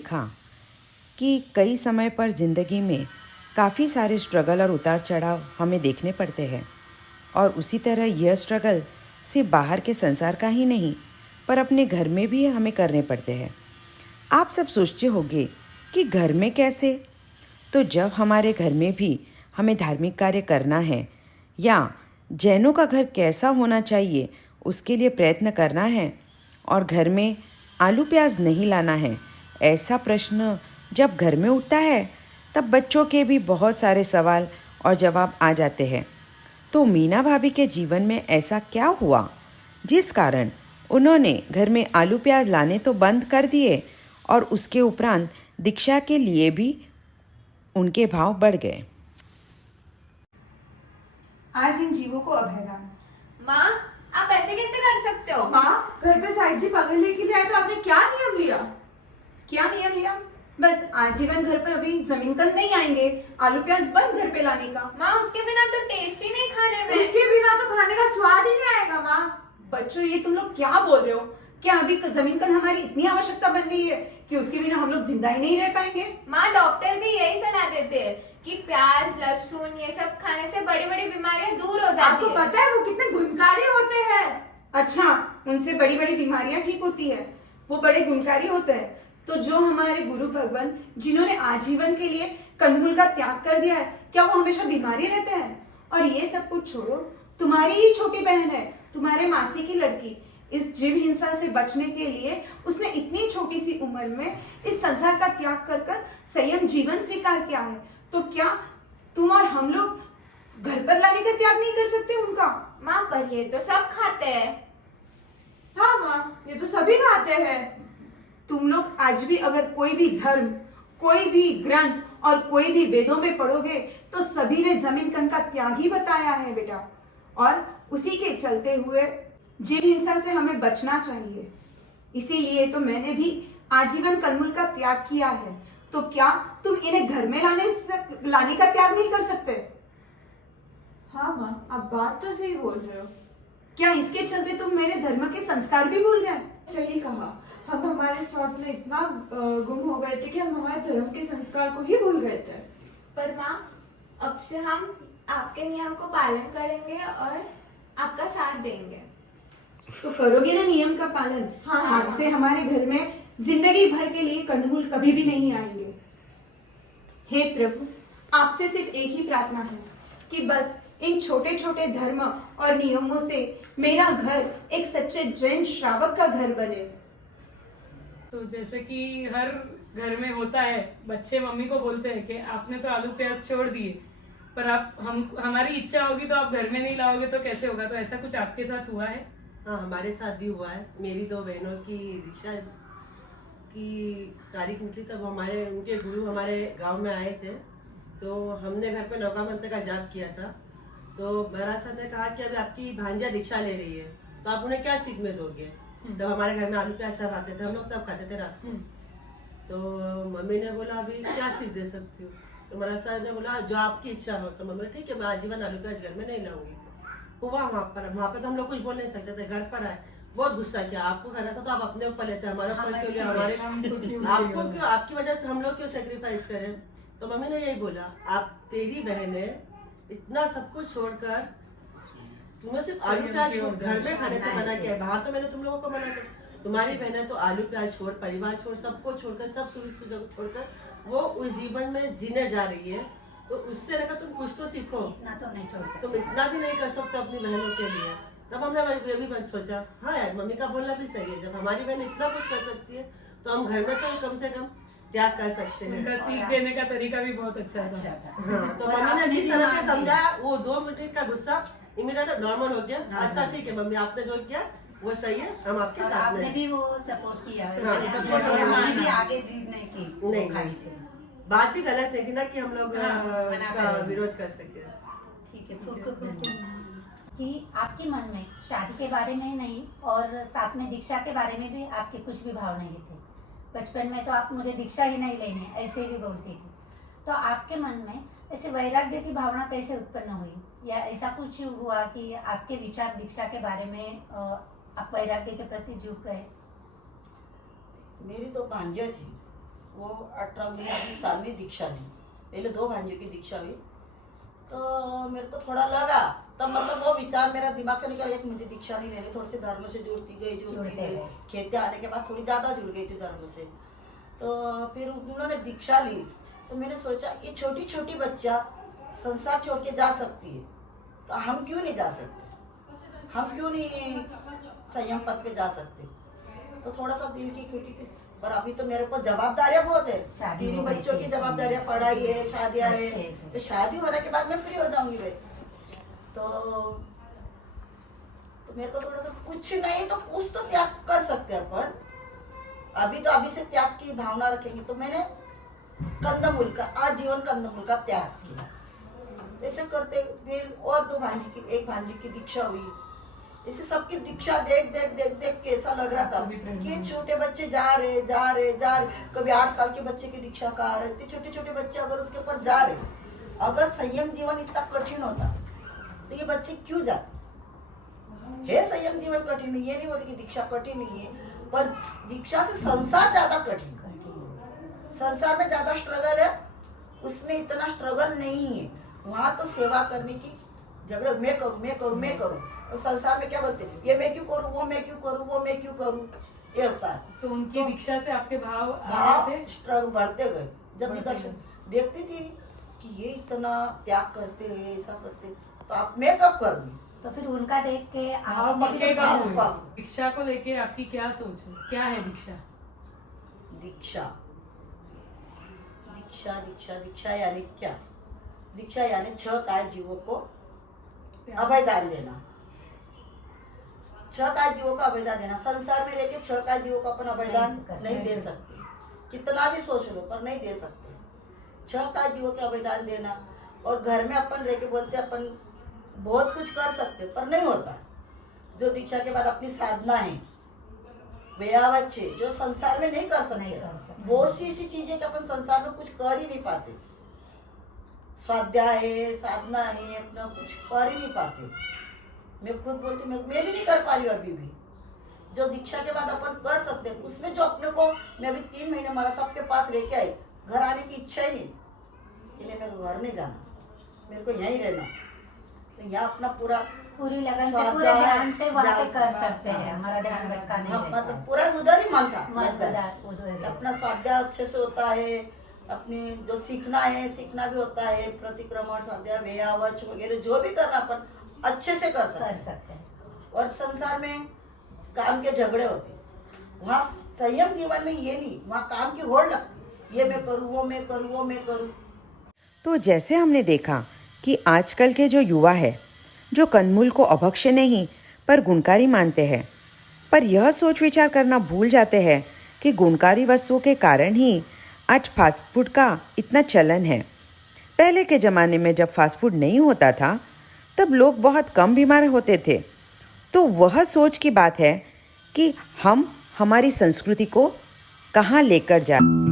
देखा कि कई समय पर ज़िंदगी में काफ़ी सारे स्ट्रगल और उतार चढ़ाव हमें देखने पड़ते हैं, और उसी तरह यह स्ट्रगल सिर्फ बाहर के संसार का ही नहीं पर अपने घर में भी हमें करने पड़ते हैं। आप सब सोचते होंगे कि घर में कैसे? तो जब हमारे घर में भी हमें धार्मिक कार्य करना है या जैनों का घर कैसा होना चाहिए उसके लिए प्रयत्न करना है और घर में आलू प्याज नहीं लाना है, ऐसा प्रश्न जब घर में उठता है तब बच्चों के भी बहुत सारे सवाल और जवाब आ जाते हैं। तो मीना भाभी के जीवन में ऐसा क्या हुआ जिस कारण उन्होंने घर में आलू प्याज लाने तो बंद कर दिए और उसके उपरांत दीक्षा के लिए भी उनके भाव बढ़ गए। आज इन जीवों को अभयदान। माँ, आप ऐसे कैसे कर सकते हो? माँ, घर पे साहिब जी पगड़ने के लिए आए तो आपने क्या नियम लिया? क्या नियम लिया? बस आजीवन घर पर अभी जमीन कंद नहीं आएंगे, आलू प्याज बंद घर पे लाने का। माँ, उसके बिना तो टेस्ट ही नहीं खाने में। उसके बिना तो खाने का स्वाद ही नहीं आएगा। माँ, बच्चों, ये तुम लोग क्या बोल रहे हो? क्या अभी जमीन कंद हमारी इतनी आवश्यकता बन गई है कि उसके बिना हम लोग जिंदा ही नहीं रह पाएंगे? माँ, डॉक्टर भी यही सलाह देते हैं कि प्याज लहसुन ये सब खाने से बड़ी बड़ी बीमारियां दूर हो जाती आपको है। पता है वो कितने गुणकारी होते हैं? अच्छा, उनसे बड़ी बड़ी बीमारियां ठीक होती है, वो बड़े गुणकारी होते हैं। तो जो हमारे गुरु भगवान जिन्होंने आजीवन के लिए कंदमूल का त्याग कर दिया है, क्या वो हमेशा बीमारी रहते हैं? और ये सब कुछ छोड़ो, तुम्हारी ही छोटी बहन है, तुम्हारे मासी की लड़की, इस जीव हिंसा से बचने के लिए उसने इतनी छोटी सी उम्र में इस संसार का त्याग कर कर संयम जीवन स्वीकार किया है। तो क्या तुम और हम लोग घर पर लाने का त्याग नहीं कर सकते उनका? माँ, पर ये तो सब खाते हैं। हाँ माँ, ये तो सभी खाते हैं। तुम लोग आज भी अगर कोई भी धर्म, कोई भी ग्रंथ और कोई भी वेदों में पढ़ोगे तो सभी ने जमीन कंद का त्याग ही बताया है बेटा, और उसी के चलते हुए जीव हिंसा से हमें बचना चाहिए। इसीलिए तो मैंने भी आजीवन कंदमूल का त्याग किया है। तो क्या तुम इन्हें घर में लाने का त्याग नहीं कर सकते? हाँ माँ, आप बात तो सही बोल रहे हो। क्या इसके चलते तुम मेरे धर्म के संस्कार भी भूल गए? सही कहा, हम हमारे स्वार्थ में इतना गुम हो गए थे कि हम हमारे धर्म के संस्कार को ही भूल गए थे। पर माँ, अब से हम आपके नियम को पालन करेंगे और आपका साथ देंगे। तो करोगे ना नियम का पालन? हाँ, आज से हमारे घर में जिंदगी भर के लिए कंदमूल कभी भी नहीं आएंगे। हे प्रभु, आपसे सिर्फ एक ही प्रार्थना है कि बस इन छोटे छोटे धर्म और नियमों से मेरा घर एक सच्चे जैन श्रावक का घर बने। तो जैसे कि हर घर में होता है, बच्चे मम्मी को बोलते हैं कि आपने तो आलू प्याज छोड़ दिए, पर आप हमारी इच्छा होगी तो आप घर में नहीं लाओगे तो कैसे होगा? तो ऐसा कुछ आपके साथ हुआ है? हाँ, हमारे साथ भी हुआ है। मेरी दो बहनों की दीक्षा की तारीख निकली तब उनके गुरु हमारे गांव में आए थे। तो हमने घर पे नौका मंत्र का जाप किया था। तो महाराज साहब ने कहा कि अभी आपकी भांजा दीक्षा ले रही है तो आप उन्हें क्या सीख में दोगे? तब हमारे घर में आलू प्याज सब आते थे, हम लोग सब खाते थे रात को। तो मम्मी ने बोला अभी क्या सीख दे सकती हूँ? तो महाराज साहब ने बोला जो आपकी इच्छा हो। तो मम्मी ठीक है, मैं आजीवन आलू प्याज घर में नहीं लाऊंगी। हुआ वहाँ पे तो हम लोग कुछ बोल नहीं सकते थे। घर पर आए, बहुत गुस्सा किया, आपको खाना था तो आप अपने ऊपर लेते, हमारे ऊपर क्यों लिया? आपको क्यों, आपकी वजह से हम लोग क्यों सेक्रीफाइस करें? तो मम्मी ने यही बोला, आप तेरी बहन है, इतना सब कुछ छोड़कर तुम्हें सिर्फ आलू प्याज घर में खाने से मना किया है, बाहर तो मैंने तुम लोगों को मना किया। तुम्हारी बहन है तो आलू प्याज छोड़, परिवार छोड़, सबको छोड़कर, सब सुरक्षित जगह छोड़कर वो उस जीवन में जीने जा रही है। तो उससे रहकर तुम कुछ तो सीखो। इतना तो नहीं छोड़ सकते। तुम इतना भी नहीं कर सकते अपनी बहनों के लिए। तब हमने ये भी सोचा, हाँ यार मम्मी का बोलना भी सही है, जब हमारी बहन इतना कुछ कर सकती है तो हम घर में तो कम से कम त्याग कर सकते हैं। उनका सीख देने का तरीका भी बहुत अच्छा था। हाँ, तो मम्मी ने जिस तरह से समझाया वो 2 मिनट का गुस्सा इमीडिएट नॉर्मल हो गया। अच्छा ठीक है मम्मी, आपने जो किया वो सही है, हम आपके साथ आपने में। भी वो सपोर्ट किया, हाँ, सपोर्ट हमने भी आगे जीतने की नहीं, बात भी गलत नहीं थी ना कि हम लोग उसका विरोध कर सके। ठीक है, खूब कि आपके मन में शादी के बारे में नहीं और साथ में दीक्षा के बारे में भी आपके कुछ भी भाव नहीं थे। बचपन में तो आप मुझे दीक्षा ही नहीं लेनी, ऐसे भी बोलती थी। तो आपके मन में ऐसे वैराग्य की भावना कैसे उत्पन्न हुई, या ऐसा कुछ हुआ कि आपके विचार दीक्षा के बारे में आप वैराग्य के प्रति झुक गए? मेरी तो भांजा थी, वो 18-19 साल में दीक्षा ली। पहले 2 भांजियों की दीक्षा हुई, तो मेरे को थोड़ा लगा तब, मतलब वो विचार मेरा दिमाग से निकल गया कि मुझे दीक्षा नहीं लेनी। थोड़ी सी धर्म से जुड़ती गई खेते आने के बाद थोड़ी ज़्यादा जुड़ गई थी धर्म से। तो फिर उन्होंने दीक्षा ली, तो मैंने सोचा ये छोटी छोटी बच्चा संसार छोड़ के जा सकती है, तो हम क्यों नहीं जा सकते, हम क्यों नहीं संयम पद पे जा सकते। तो थोड़ा सा दिल की पर अभी तो मेरे को जवाबदारियां बहुत है, 3 बच्चों की जवाबदारियां, पढ़ाई है, शादियां है। तो शादी होने के बाद मैं फ्री हो जाऊंगी भाई। तो मेरे को थोड़ा सा कुछ नहीं तो कुछ तो त्याग कर सकते हैं अपन। अभी से त्याग की भावना रखेंगे। तो मैंने कंदमूल का आजीवन कंदमूल का त्याग किया। ऐसे करते फिर और 2 भांजी की, 1 भांजी की दीक्षा हुई। इसे सबकी दीक्षा देख के ऐसा लग रहा था कि छोटे बच्चे जा रहे। कभी 8 साल के बच्चे की दीक्षा का आ रहे, इतने छोटे बच्चे अगर उसके ऊपर जा रहे, अगर संयम जीवन इतना कठिन होता तो ये बच्चे क्यों जाते है। संयम जीवन कठिन है, ये नहीं बोलती कि दीक्षा कठिन नहीं है, पर दीक्षा से संसार ज्यादा कठिन है। संसार में ज्यादा स्ट्रगल है, उसमें इतना स्ट्रगल नहीं है। वहां तो सेवा करने की झगड़ा, मैं करूं। और संसार में क्या बोलते हैं, ये मैं क्यों करूं, वो मैं क्यों करूं, ये होता है। तो उनकी दीक्षा से आपके भाव थे? स्ट्रगल बढ़ते गए। जब मैं दर्शन देखती थी कि ये इतना त्याग करते हैं, ऐसा करते, तो आप मैं कब करूंगी। तो फिर उनका देख के भाव आपने भी पक्के तो कब हुए? दीक्षा को लेके आपकी क्या सोच है, क्या है दीक्षा? दीक्षा यानी क्या? दीक्षा यानी 6 काय जीवों को अभयदान देना। 6 काय जीवों को अभयदान देना। संसार में रहकर 6 काय जीवों को अपन अभयदान नहीं दे सकते, कितना भी सोच लो पर नहीं दे सकते। 6 काय जीवों के अभयदान देना। और घर में अपन रह के बोलते अपन बहुत कुछ कर सकते पर नहीं होता। जो दीक्षा के बाद अपनी साधना है, बच्चे जो संसार में नहीं कर सकते, बहुत सी ऐसी चीजें कि अपन संसार में कुछ कर ही नहीं पाते। स्वाध्याय है, साधना है, अपना कुछ कर ही नहीं पाते। मैं खुद बोलती मैं भी नहीं कर पा रही हूँ अभी भी। जो दीक्षा के बाद अपन कर सकते हैं उसमें जो अपने को, मैं अभी 3 महीने हमारा सबके पास रह के आई, घर आने की इच्छा ही नहीं, इसलिए मेरे को घर नहीं जाना, मेरे को यहीं रहना। तो यहाँ अपना पूरी लगन से, पूरे ध्यान से वहाँ पे कर सकते हैं। हमारा ध्यान भटका नहीं रहता। मतलब पूरा उधर ही मन था। उधर अपना स्वाध्याय अच्छे से होता है, अपनी जो सीखना भी होता है, प्रतिक्रमण, स्वाध्याय, व्यावच वगैरह जो भी करना अपन अच्छे से कर सकते हैं। और संसार में काम के झगड़े होते, वहाँ संयम जीवन में ये नहीं, वहाँ काम की होड़ लगती, ये मैं करूँ, वो मैं करूँ। तो जैसे हमने देखा कि आजकल के जो युवा है, जो कंदमूल को अभक्ष्य नहीं पर गुणकारी मानते हैं, पर यह सोच विचार करना भूल जाते हैं कि गुणकारी वस्तुओं के कारण ही आज फास्ट फूड का इतना चलन है। पहले के ज़माने में जब फास्ट फूड नहीं होता था तब लोग बहुत कम बीमार होते थे। तो वह सोच की बात है कि हम हमारी संस्कृति को कहाँ लेकर जाए।